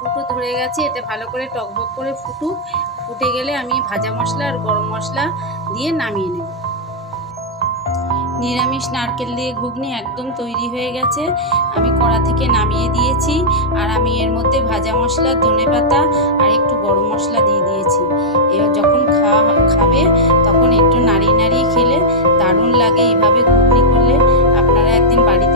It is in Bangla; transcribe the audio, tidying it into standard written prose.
ফুটো ধরে গেছে, এটা ভালো করে টকবক করে ফুটুক। ফুটে গেলে আমি ভাজা মশলা আর গরম মশলা দিয়ে নামিয়ে নেব। নিরামিষ নারকেল দিয়ে ঘুগনি একদম তৈরি হয়ে গেছে। আমি কড়া থেকে নামিয়ে দিয়েছি, আর আমি এর মধ্যে ভাজা মশলা, ধনেপাতা আর একটু গরম মশলা দিয়ে দিয়েছি। এবার যখন খাবে তখন একটু নাড়িয়ে নাড়িয়ে খেলে দারুণ লাগে। এইভাবে ঘুগনি করলে আপনারা একদিন বাড়িতে